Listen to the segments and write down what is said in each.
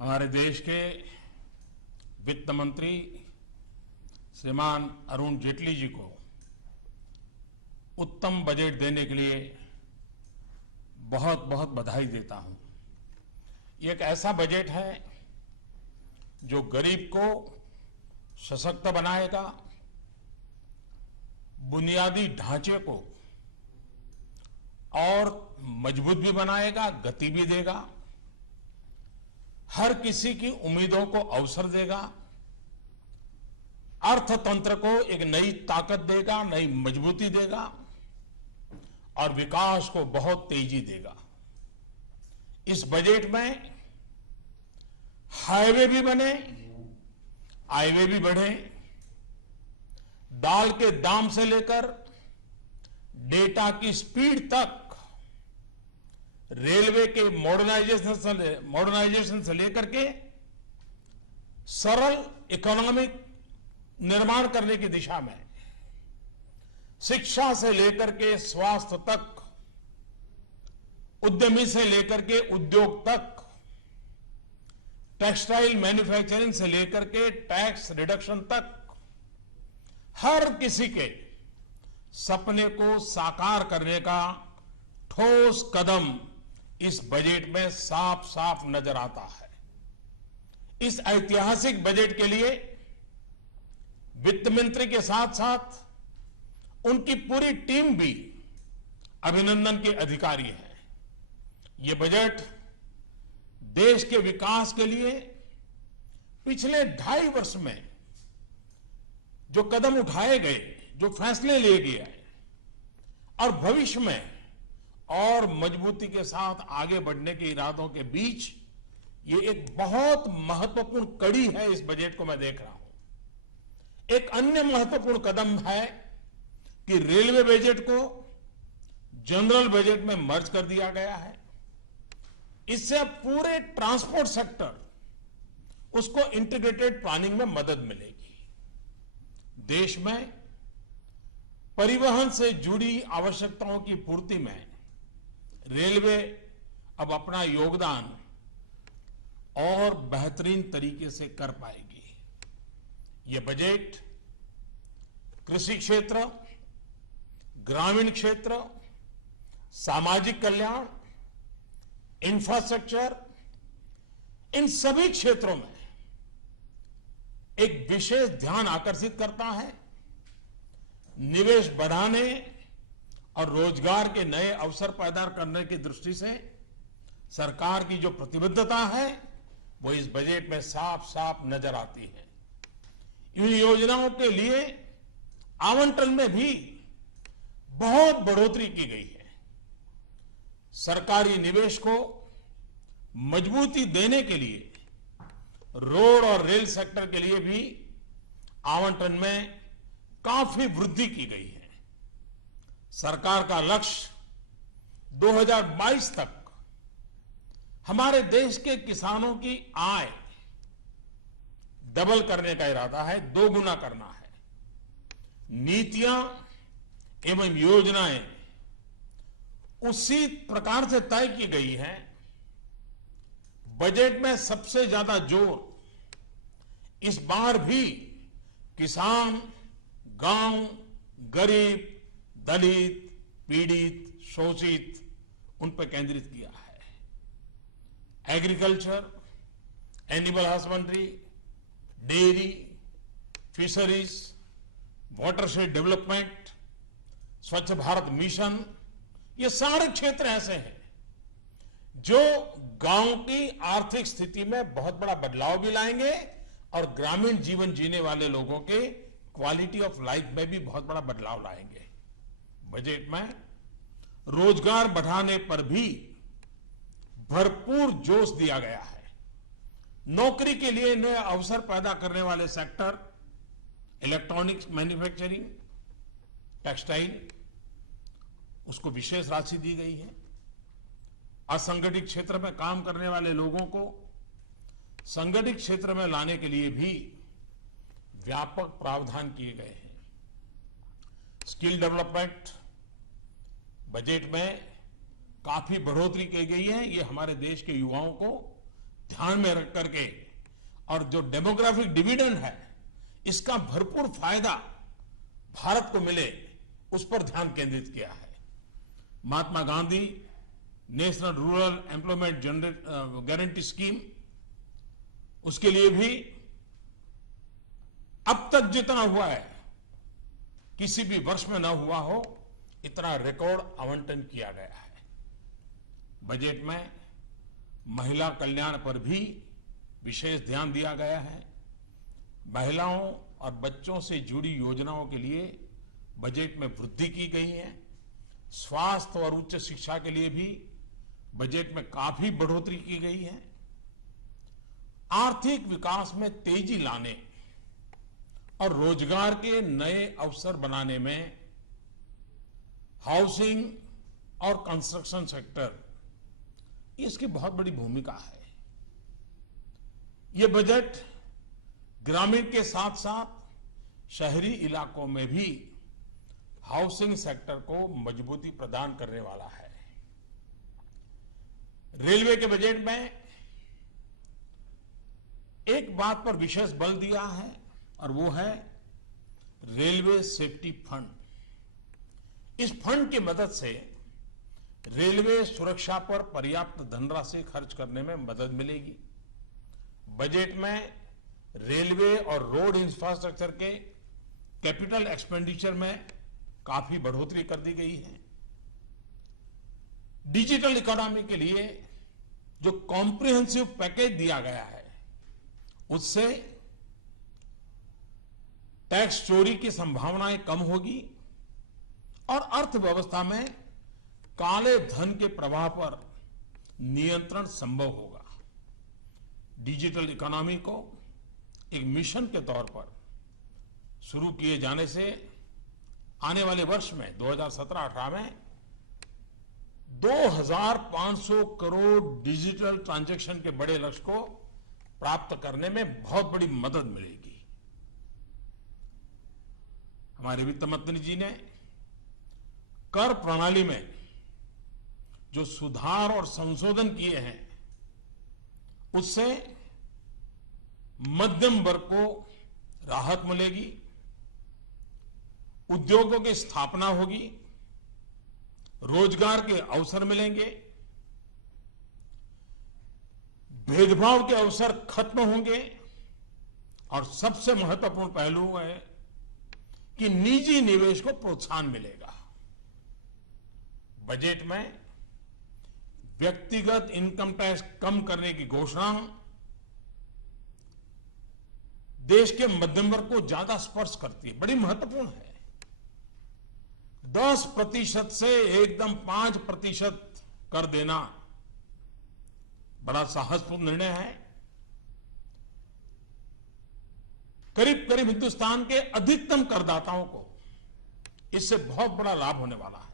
हमारे देश के वित्त मंत्री श्रीमान अरुण जेटली जी को उत्तम बजट देने के लिए बहुत बहुत बधाई देता हूं। ये एक ऐसा बजट है जो गरीब को सशक्त बनाएगा, बुनियादी ढांचे को और मजबूत भी बनाएगा, गति भी देगा, हर किसी की उम्मीदों को अवसर देगा, अर्थतंत्र को एक नई ताकत देगा, नई मजबूती देगा और विकास को बहुत तेजी देगा। इस बजट में हाईवे भी बने, हाईवे भी बढ़े, दाल के दाम से लेकर डेटा की स्पीड तक, रेलवे के मॉडर्नाइजेशन से लेकर के सरल इकोनॉमिक निर्माण करने की दिशा में, शिक्षा से लेकर के स्वास्थ्य तक, उद्यमी से लेकर के उद्योग तक, टेक्सटाइल मैन्युफैक्चरिंग से लेकर के टैक्स रिडक्शन तक, हर किसी के सपने को साकार करने का ठोस कदम इस बजट में साफ साफ नजर आता है। इस ऐतिहासिक बजट के लिए वित्त मंत्री के साथ साथ उनकी पूरी टीम भी अभिनंदन के अधिकारी है। ये बजट देश के विकास के लिए पिछले 2.5 वर्ष में जो कदम उठाए गए, जो फैसले लिए गए और भविष्य में और मजबूती के साथ आगे बढ़ने के इरादों के बीच ये एक बहुत महत्वपूर्ण कड़ी है। इस बजट को मैं देख रहा हूं। एक अन्य महत्वपूर्ण कदम है कि रेलवे बजट को जनरल बजट में मर्ज कर दिया गया है। इससे अब पूरे ट्रांसपोर्ट सेक्टर उसको इंटीग्रेटेड प्लानिंग में मदद मिलेगी। देश में परिवहन से जुड़ी आवश्यकताओं की पूर्ति में रेलवे अब अपना योगदान और बेहतरीन तरीके से कर पाएगी। ये बजट कृषि क्षेत्र, ग्रामीण क्षेत्र, सामाजिक कल्याण, इंफ्रास्ट्रक्चर, इन सभी क्षेत्रों में एक विशेष ध्यान आकर्षित करता है। निवेश बढ़ाने और रोजगार के नए अवसर पैदा करने की दृष्टि से सरकार की जो प्रतिबद्धता है वो इस बजट में साफ साफ नजर आती है। इन योजनाओं के लिए आवंटन में भी बहुत बढ़ोतरी की गई है। सरकारी निवेश को मजबूती देने के लिए रोड और रेल सेक्टर के लिए भी आवंटन में काफी वृद्धि की गई है। सरकार का लक्ष्य 2022 तक हमारे देश के किसानों की आय डबल करने का इरादा है, 2 गुना करना है। नीतियां एवं योजनाएं उसी प्रकार से तय की गई हैं। बजट में सबसे ज्यादा जोर इस बार भी किसान, गांव, गरीब, दलित, पीड़ित, शोषित उन पर केंद्रित किया है। Agriculture, animal husbandry, dairy, fisheries, watershed development, स्वच्छ भारत मिशन, ये सारे क्षेत्र ऐसे हैं जो गांव की आर्थिक स्थिति में बहुत बड़ा बदलाव भी लाएंगे और ग्रामीण जीवन जीने वाले लोगों के क्वालिटी ऑफ लाइफ में भी बहुत बड़ा बदलाव लाएंगे। बजट में रोजगार बढ़ाने पर भी भरपूर जोश दिया गया है। नौकरी के लिए नए अवसर पैदा करने वाले सेक्टर, इलेक्ट्रॉनिक्स मैन्युफैक्चरिंग, टेक्सटाइल, उसको विशेष राशि दी गई है। असंगठित क्षेत्र में काम करने वाले लोगों को संगठित क्षेत्र में लाने के लिए भी व्यापक प्रावधान किए गए हैं। स्किल डेवलपमेंट बजट में काफी बढ़ोतरी की गई है। ये हमारे देश के युवाओं को ध्यान में रख करके और जो डेमोग्राफिक डिविडेंड है इसका भरपूर फायदा भारत को मिले उस पर ध्यान केंद्रित किया है। Mahatma Gandhi national rural employment guarantee scheme, उसके लिए भी अब तक जितना हुआ है किसी भी वर्ष में न हुआ हो इतना रिकॉर्ड आवंटन किया गया है। बजट में महिला कल्याण पर भी विशेष ध्यान दिया गया है। महिलाओं और बच्चों से जुड़ी योजनाओं के लिए बजट में वृद्धि की गई है। स्वास्थ्य और उच्च शिक्षा के लिए भी बजट में काफी बढ़ोतरी की गई है। आर्थिक विकास में तेजी लाने और रोजगार के नए अवसर बनाने में हाउसिंग और कंस्ट्रक्शन सेक्टर, इसकी बहुत बड़ी भूमिका है। यह बजट ग्रामीण के साथ साथ शहरी इलाकों में भी हाउसिंग सेक्टर को मजबूती प्रदान करने वाला है। रेलवे के बजट में एक बात पर विशेष बल दिया है और वो है रेलवे सेफ्टी फंड। इस फंड की मदद से रेलवे सुरक्षा पर पर्याप्त धनराशि खर्च करने में मदद मिलेगी। बजट में रेलवे और रोड इंफ्रास्ट्रक्चर के कैपिटल एक्सपेंडिचर में काफी बढ़ोतरी कर दी गई है। डिजिटल इकोनॉमी के लिए जो कॉम्प्रिहेंसिव पैकेज दिया गया है उससे टैक्स चोरी की संभावनाएं कम होगी और अर्थव्यवस्था में काले धन के प्रवाह पर नियंत्रण संभव होगा। डिजिटल इकोनॉमी को एक मिशन के तौर पर शुरू किए जाने से आने वाले वर्ष में 2017-18 में 2500 करोड़ डिजिटल ट्रांजैक्शन के बड़े लक्ष्य को प्राप्त करने में बहुत बड़ी मदद मिलेगी। हमारे वित्त मंत्री जी ने कर प्रणाली में जो सुधार और संशोधन किए हैं उससे मध्यम वर्ग को राहत मिलेगी, उद्योगों की स्थापना होगी, रोजगार के अवसर मिलेंगे, भेदभाव के अवसर खत्म होंगे और सबसे महत्वपूर्ण पहलू है कि निजी निवेश को प्रोत्साहन मिलेगा। बजट में व्यक्तिगत इनकम टैक्स कम करने की घोषणा देश के मध्यम वर्ग को ज्यादा स्पर्श करती है, बड़ी महत्वपूर्ण है। 10% से एकदम 5% कर देना बड़ा साहसपूर्ण निर्णय है। करीब करीब हिंदुस्तान के अधिकतम करदाताओं को इससे बहुत बड़ा लाभ होने वाला है।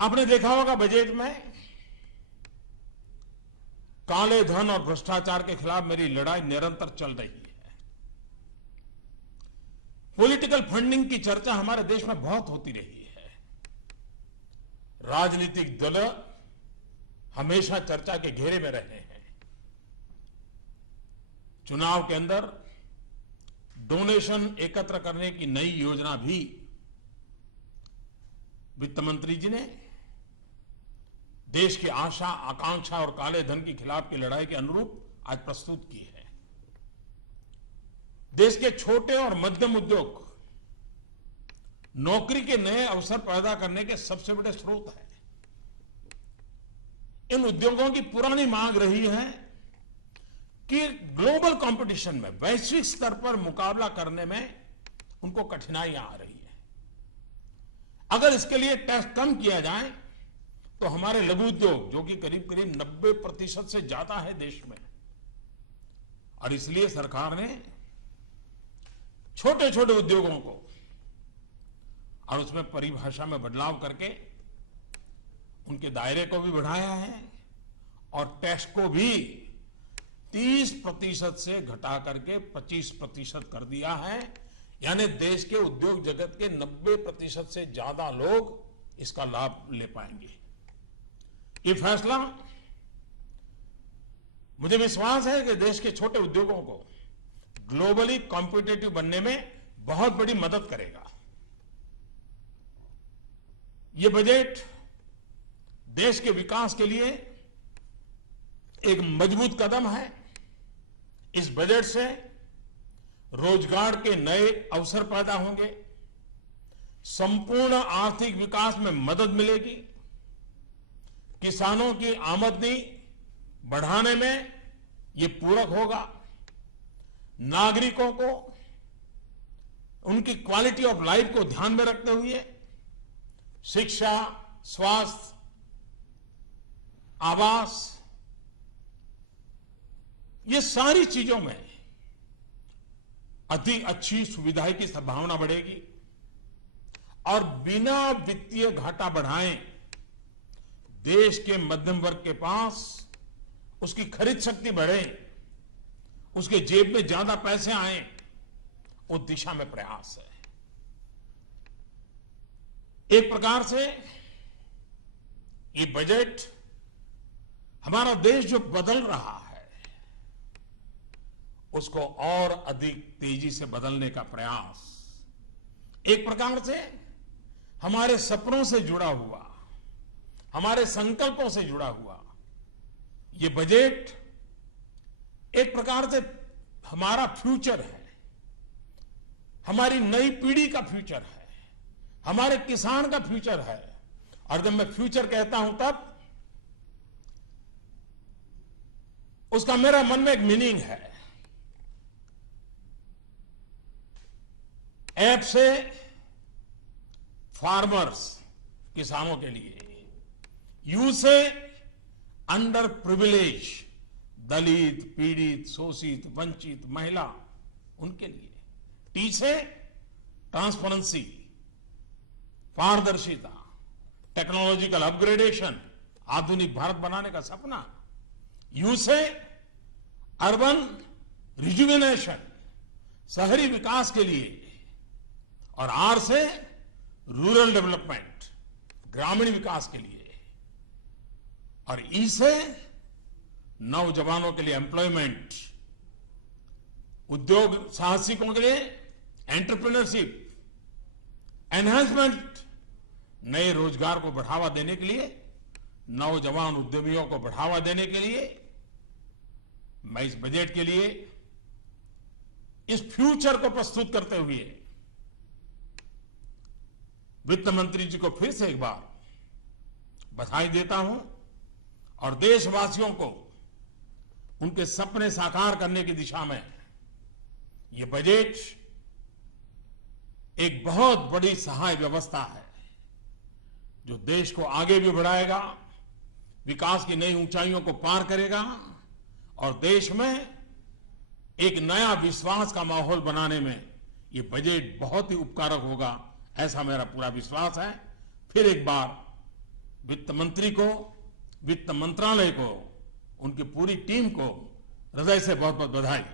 आपने देखा होगा बजट में काले धन और भ्रष्टाचार के खिलाफ मेरी लड़ाई निरंतर चल रही है। पॉलिटिकल फंडिंग की चर्चा हमारे देश में बहुत होती रही है। राजनीतिक दल हमेशा चर्चा के घेरे में रहे हैं। चुनाव के अंदर डोनेशन एकत्र करने की नई योजना भी वित्त मंत्री जी ने देश की आशा आकांक्षा और काले धन के खिलाफ की लड़ाई के अनुरूप आज प्रस्तुत की है। देश के छोटे और मध्यम उद्योग नौकरी के नए अवसर पैदा करने के सबसे बड़े स्रोत हैं। इन उद्योगों की पुरानी मांग रही है कि ग्लोबल कंपटीशन में वैश्विक स्तर पर मुकाबला करने में उनको कठिनाइयां आ रही है। अगर इसके लिए टैक्स कम किया जाए तो हमारे लघु उद्योग जो कि करीब करीब 90% से ज्यादा है देश में, और इसलिए सरकार ने छोटे छोटे उद्योगों को और उसमें परिभाषा में बदलाव करके उनके दायरे को भी बढ़ाया है और टैक्स को भी 30% से घटा करके 25% कर दिया है। यानी देश के उद्योग जगत के 90% से ज्यादा लोग इसका लाभ ले पाएंगे। ये फैसला मुझे विश्वास है कि देश के छोटे उद्योगों को ग्लोबली कॉम्पिटिटिव बनने में बहुत बड़ी मदद करेगा। ये बजट देश के विकास के लिए एक मजबूत कदम है। इस बजट से रोजगार के नए अवसर पैदा होंगे, संपूर्ण आर्थिक विकास में मदद मिलेगी, किसानों की आमदनी बढ़ाने में ये पूरक होगा, नागरिकों को उनकी क्वालिटी ऑफ लाइफ को ध्यान में रखते हुए शिक्षा, स्वास्थ्य, आवास, ये सारी चीजों में अधिक अच्छी सुविधाएं की संभावना बढ़ेगी और बिना वित्तीय घाटा बढ़ाए देश के मध्यम वर्ग के पास उसकी खरीद शक्ति बढ़े, उसके जेब में ज्यादा पैसे आए, उस दिशा में प्रयास है। एक प्रकार से ये बजट हमारा देश जो बदल रहा है उसको और अधिक तेजी से बदलने का प्रयास, एक प्रकार से हमारे सपनों से जुड़ा हुआ, हमारे संकल्पों से जुड़ा हुआ ये बजट एक प्रकार से हमारा फ्यूचर है, हमारी नई पीढ़ी का फ्यूचर है, हमारे किसान का फ्यूचर है। और जब मैं फ्यूचर कहता हूं तब उसका मेरा मन में एक मीनिंग है। ऐप से फार्मर्स, किसानों के लिए, यू से अंडर प्रिविलेज, दलित, पीड़ित, शोषित, वंचित, महिला, उनके लिए, टी से ट्रांसपेरेंसी, पारदर्शिता, टेक्नोलॉजिकल अपग्रेडेशन, आधुनिक भारत बनाने का सपना, यू से अर्बन रिजुविनेशन, शहरी विकास के लिए, और आर से रूरल डेवलपमेंट, ग्रामीण विकास के लिए, और ई से नौजवानों के लिए एम्प्लॉयमेंट, उद्योग साहसिकों के लिए एंटरप्रेन्योरशिप, एनहांसमेंट, नए रोजगार को बढ़ावा देने के लिए, नौजवान उद्यमियों को बढ़ावा देने के लिए मैं इस बजट के लिए इस फ्यूचर को प्रस्तुत करते हुए वित्त मंत्री जी को फिर से एक बार बधाई देता हूं और देशवासियों को उनके सपने साकार करने की दिशा में यह बजट एक बहुत बड़ी सहाय व्यवस्था है जो देश को आगे भी बढ़ाएगा, विकास की नई ऊंचाइयों को पार करेगा और देश में एक नया विश्वास का माहौल बनाने में यह बजट बहुत ही उपकारक होगा, ऐसा मेरा पूरा विश्वास है। फिर एक बार वित्त मंत्री को, वित्त मंत्रालय को, उनकी पूरी टीम को हृदय से बहुत बहुत बधाई।